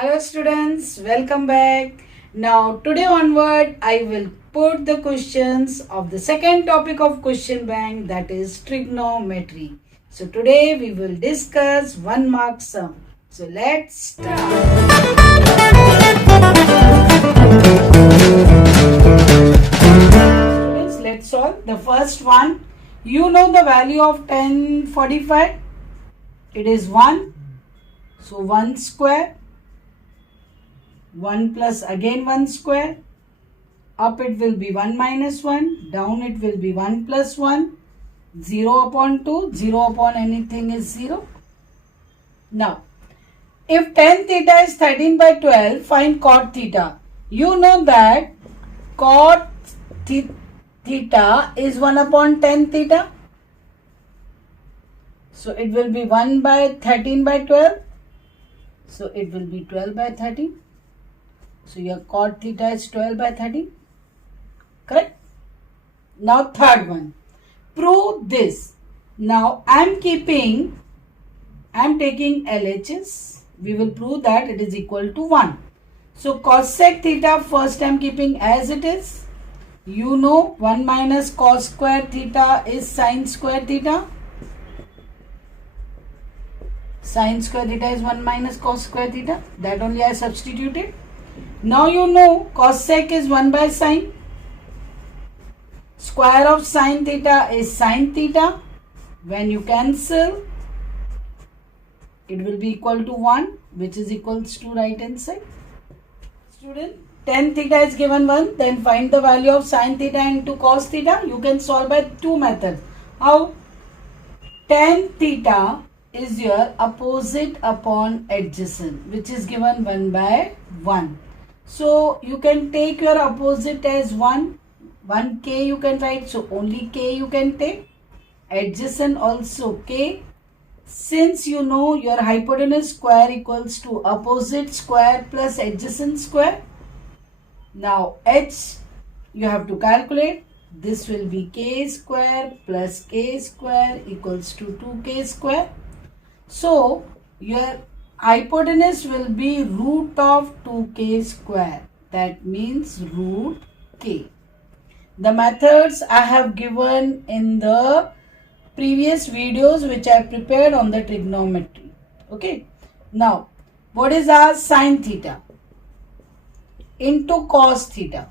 Hello students, welcome back. Now today onward I will put the questions of the second topic of question bank, that is trigonometry. So today we will discuss 1 mark sum. So let's start. Students, let's solve. The first one, you know the value of 1045? It is 1. So 1 square. 1 plus again 1 square, up it will be 1 minus 1, down it will be 1 plus 1, 0 upon 2, 0 upon anything is 0. Now, if tan theta is 13 by 12, find cot theta. You know that cot theta is 1 upon tan theta. So, it will be 1 by 13 by 12. So, it will be 12 by 13. So your cot theta is 12 by 13. Correct? Now third one. Prove this. Now I am taking LHS. We will prove that it is equal to 1. So cosec theta first I am keeping as it is. You know 1 minus cos square theta is sin square theta. Sin square theta is 1 minus cos square theta. That only I substituted. Now you know cosec is 1 by sine. Square of sin theta is sin theta. When you cancel, it will be equal to 1, which is equals to right hand side. Student, tan theta is given 1. Then find the value of sin theta into cos theta. You can solve by two methods. How? Tan theta is your opposite upon adjacent, which is given 1 by 1. So you can take your opposite as 1. 1k you can write. So only k you can take. Adjacent also k. Since you know your hypotenuse square equals to opposite square plus adjacent square. Now h you have to calculate. This will be k square plus k square equals to 2k square. So your hypotenuse will be root of 2k square. That means root k. The methods I have given in the previous videos which I prepared on the trigonometry. Okay. Now, what is our sin theta? Into cos theta.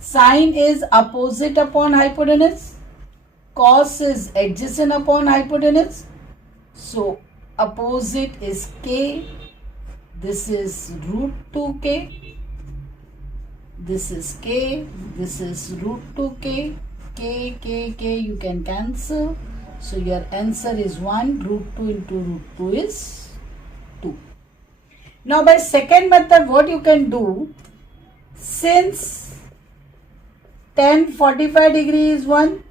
Sin is opposite upon hypotenuse. Cos is adjacent upon hypotenuse. So, opposite is k, this is root 2k, this is k, this is root 2k, k, you can cancel. So your answer is 1, root 2 into root 2 is 2. Now by second method what you can do, since tan 45 degree is 1,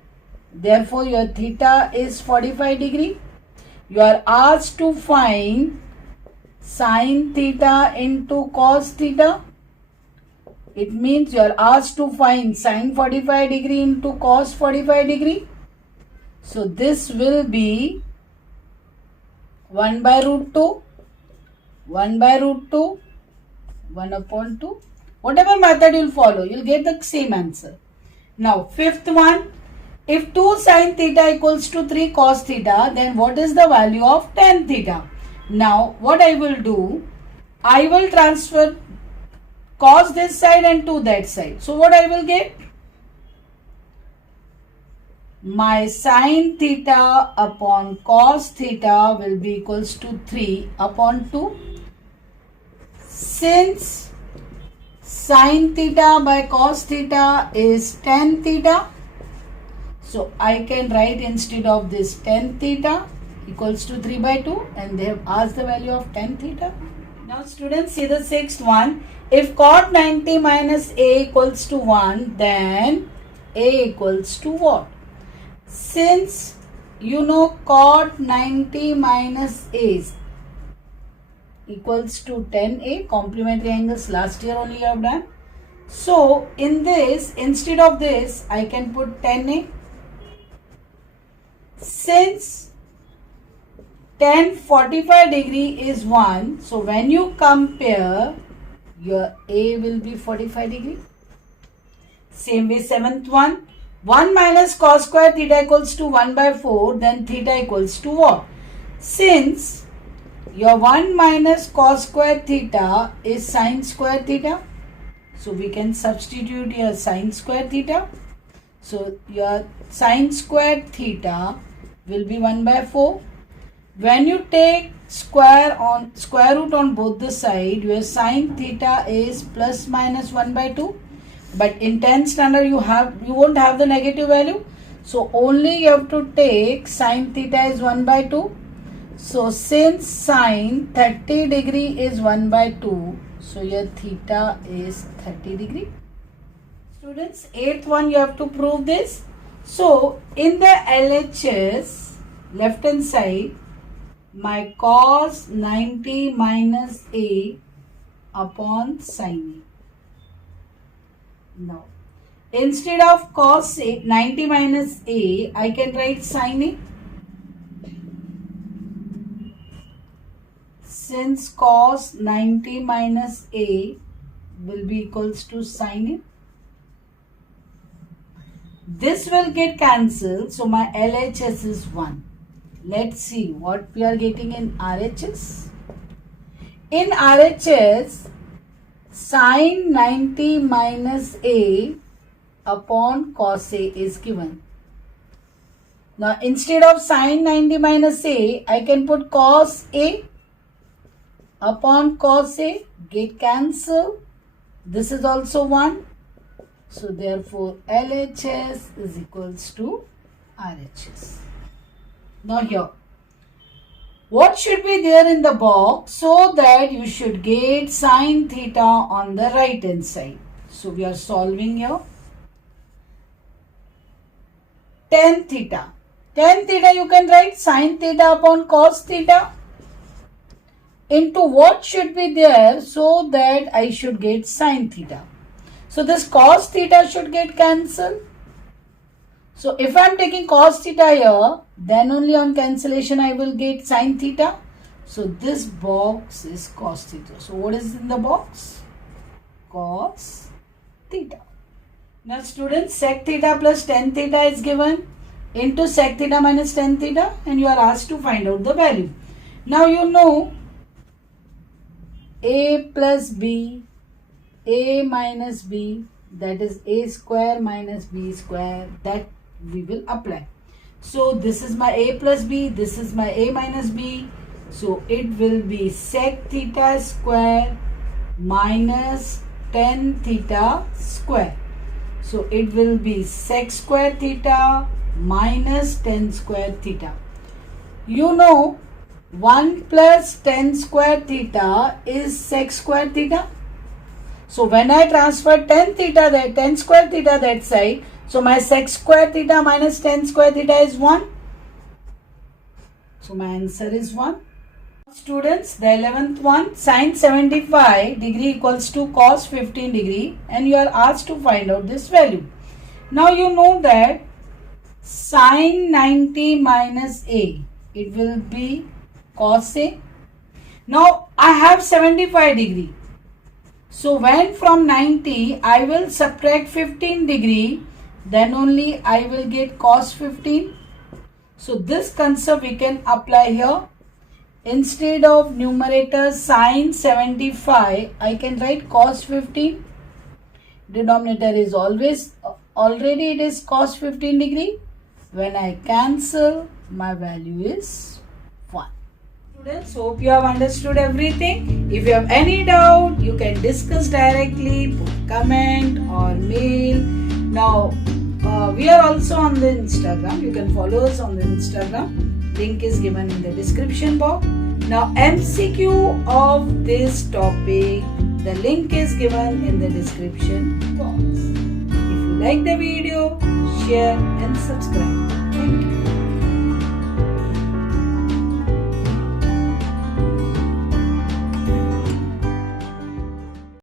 therefore your theta is 45 degree. You are asked to find sin theta into cos theta. It means you are asked to find sin 45 degree into cos 45 degree. So this will be 1 by root 2, 1 by root 2, 1 upon 2. Whatever method you will follow, you will get the same answer. Now fifth one. If 2 sin theta equals to 3 cos theta, then what is the value of tan theta? Now, what I will do, I will transfer cos this side and to that side. So, what I will get? My sin theta upon cos theta will be equals to 3 upon 2. Since sin theta by cos theta is tan theta, so I can write instead of this tan theta equals to 3 by 2, and they have asked the value of tan theta. Now students, see the sixth one. If cot 90 minus a equals to 1, then a equals to what? Since you know cot 90 minus a equals to tan a, complementary angles last year only you have done. So in this, instead of this, I can put tan a. Since tan 45 degree is 1. So when you compare, your A will be 45 degree. Same way, 7th one. 1 minus cos square theta equals to 1 by 4. Then theta equals to what? Since your 1 minus cos square theta is sin square theta, so we can substitute here sin square theta. So your sin square theta will be 1 by 4. When you take square root on both the side, your sin theta is plus minus 1 by 2. But in 10th standard you won't have the negative value. So only you have to take sin theta is 1 by 2. So since sin 30 degree is 1 by 2, so your theta is 30 degree. Students, 8th one you have to prove this. So in the LHS left hand side, my cos 90 minus A upon sin A. Now, instead of cos 90 minus A, I can write sin A. Since cos 90 minus A will be equals to sin A. This will get cancelled, so my LHS is 1. Let's see what we are getting in RHS. In RHS, sin 90 minus A upon cos A is given. Now instead of sin 90 minus A, I can put cos A upon cos A, get cancelled. This is also 1. So therefore LHS is equals to RHS. Now here, what should be there in the box so that you should get sin theta on the right hand side? So we are solving here. Tan theta. Tan theta you can write sin theta upon cos theta. Into what should be there so that I should get sin theta? So this cos theta should get cancelled. So if I am taking cos theta here, then only on cancellation I will get sin theta. So this box is cos theta. So what is in the box? Cos theta. Now students, sec theta plus tan theta is given into sec theta minus tan theta, and you are asked to find out the value. Now you know A plus B, A minus B, that is A square minus B square, that we will apply. So this is my A plus B, this is my A minus B. So it will be sec theta square minus tan theta square. So it will be sec square theta minus tan square theta. You know 1 plus tan square theta is sec square theta. So when I transfer tan square theta that side, so my sec square theta minus tan square theta is 1. So my answer is 1. Students, the 11th one, sin 75 degree equals to cos 15 degree, and you are asked to find out this value. Now you know that sin 90 minus A, it will be cos A. Now I have 75 degree. So when from 90 I will subtract 15 degree, then only I will get cos 15. So this concept we can apply here. Instead of numerator sin 75, I can write cos 15. Denominator is already it is cos 15 degree. When I cancel, my value is 1. Students, hope you have understood everything. If you have any doubt, you can discuss directly, put comment or mail. Now, we are also on the Instagram. You can follow us on the Instagram. Link is given in the description box. Now, MCQ of this topic, the link is given in the description box. If you like the video, share and subscribe.